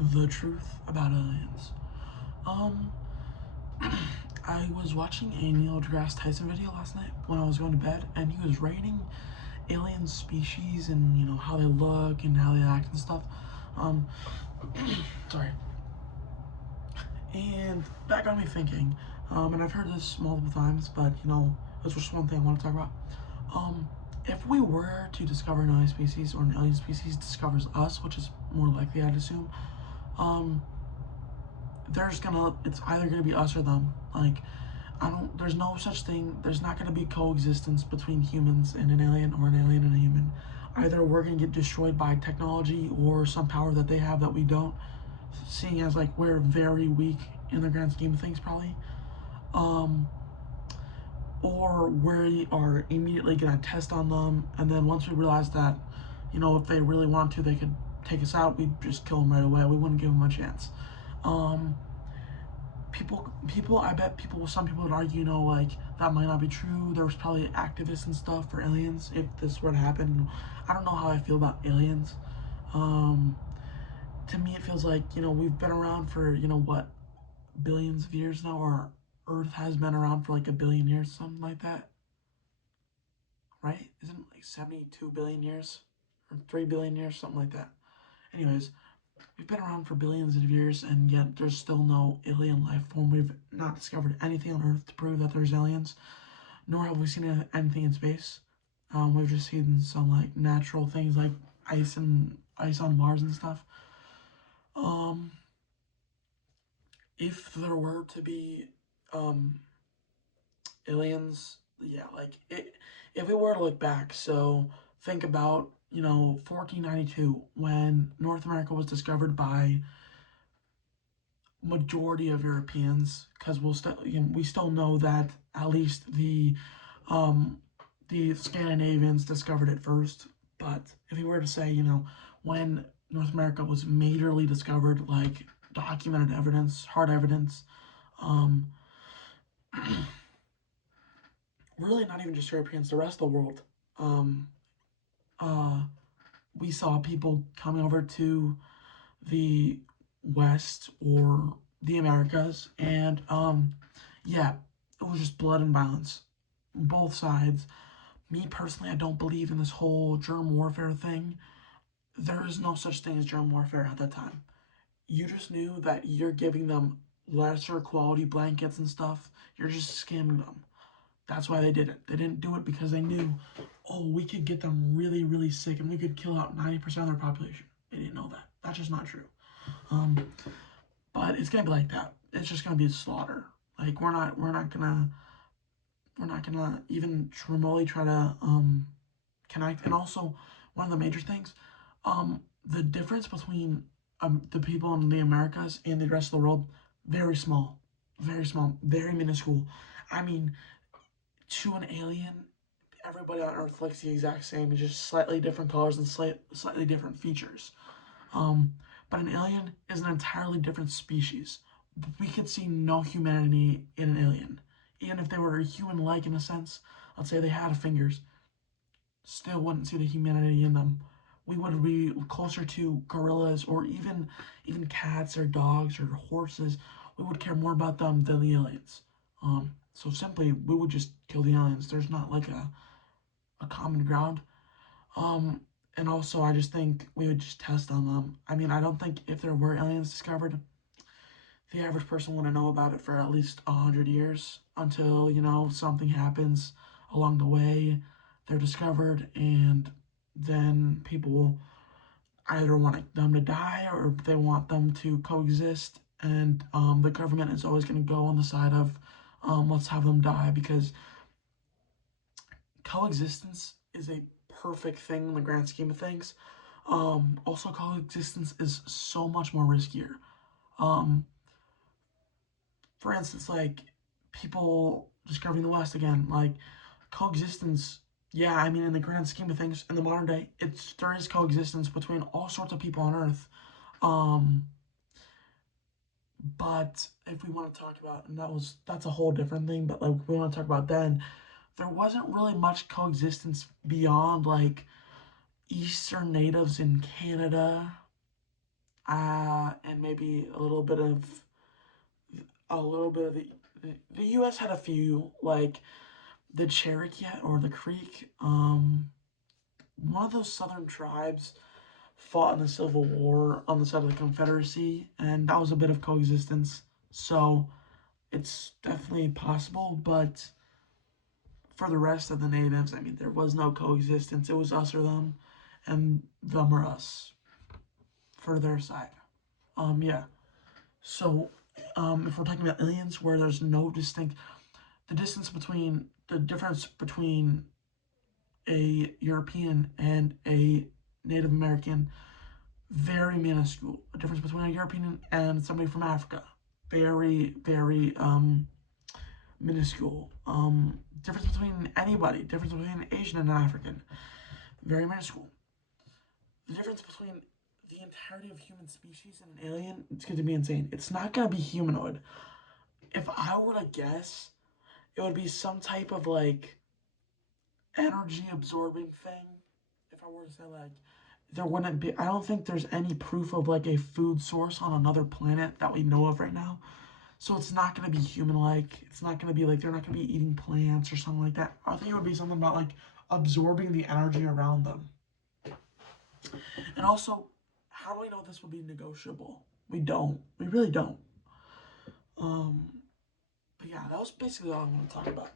The truth about aliens. Um, I was watching a Neil deGrasse Tyson video last night when I was going to bed, and he was rating alien species and how they look and how they act and stuff. Um, sorry. And that got me thinking. And I've heard this multiple times, but that's just one thing I want to talk about. Um, if we were to discover an alien species or an alien species discovers us, which is more likely, I'd assume, um, it's either gonna be us or them. Like, there's no such thing, there's not gonna be coexistence between humans and an alien or an alien and a human. Either we're gonna get destroyed by technology or some power that they have that we don't, seeing as like we're very weak in the grand scheme of things, probably. Um, or we are immediately gonna test on them, and then once we realize that, if they really want to, they could take us out, we'd just kill them right away. We wouldn't give them a chance. Um, I bet some people would argue, like, that might not be true. There was probably activists and stuff for aliens if this were to happen. I don't know how I feel about aliens. Um, to me, it feels like, we've been around for, what, billions of years now, or Earth has been around for like a billion years, something like that, right? Isn't it like 72 billion years or 3 billion years, something like that? Anyways, we've been around for billions of years, and yet there's still no alien life form. We've not discovered anything on Earth to prove that there's aliens, nor have we seen anything in space. We've just seen some like natural things like ice on Mars and stuff. Um, if there were to be um, aliens, yeah, like if we were to look back, so think about 1492 when North America was discovered by majority of Europeans, because we still know that at least um, the Scandinavians discovered it first. But if you were to say, when North America was majorly discovered, like documented evidence, hard evidence, um, really not even just Europeans, the rest of the world, um, uh, we saw people coming over to the West or the Americas, and yeah, it was just blood and violence, both sides. Me personally, I don't believe in this whole germ warfare thing. There is no such thing as germ warfare at that time. You just knew that you're giving them lesser quality blankets and stuff. You're just scamming them. That's why they did it. They didn't do it because they knew, oh, we could get them really, really sick and we could kill out 90% of their population. They didn't know that. That's just not true. Um, but it's gonna be like that. It's just gonna be a slaughter. Like we're not gonna even remotely try to connect. And also, one of the major things, the difference between the people in the Americas and the rest of the world, very small, very minuscule. I mean, to an alien, everybody on Earth looks the exact same. It's just slightly different colors and slightly different features. Um, but an alien is an entirely different species. We could see no humanity in an alien. Even if they were human-like in a sense, let's say they had fingers, still wouldn't see the humanity in them. We would be closer to gorillas or even cats or dogs or horses. We would care more about them than the aliens. So simply, we would just kill the aliens. There's not like a common ground. Um, and also, I just think we would just test on them. I mean, I don't think if there were aliens discovered, the average person wouldn't know about it for at least 100 years until something happens along the way. They're discovered, and then people either want them to die or they want them to coexist. And the government is always going to go on the side of let's have them die, because coexistence is a perfect thing in the grand scheme of things. Also, coexistence is so much more riskier. Um, for instance, like people discovering the West again, like coexistence. Yeah, I mean, in the grand scheme of things, in the modern day, there is coexistence between all sorts of people on Earth. Um, but if we want to talk about, and that's a whole different thing. But like we want to talk about then, there wasn't really much coexistence beyond like Eastern natives in Canada. and maybe the U.S. had a few, like the Cherokee or the Creek. One of those southern tribes fought in the Civil War on the side of the Confederacy, and that was a bit of coexistence. So it's definitely possible, but for the rest of the natives, I mean, there was no coexistence. It was us or them, and them or us for their side. Yeah. So, if we're talking about aliens, where there's no distinct, the difference between a European and a Native American, very minuscule. The difference between a European and somebody from Africa, very, very minuscule. Difference between anybody, difference between an Asian and an African, very minuscule. The difference between the entirety of human species and an alien, it's going to be insane. It's not going to be humanoid. If I were to guess, it would be some type of like energy absorbing thing. If I were to say like, there wouldn't be, I don't think there's any proof of like a food source on another planet that we know of right now. So it's not going to be human like. It's not going to be like, they're not going to be eating plants or something like that. I think it would be something about like absorbing the energy around them. And also, how do we know this will be negotiable? We don't. We really don't. Um, but yeah, that was basically all I want to talk about.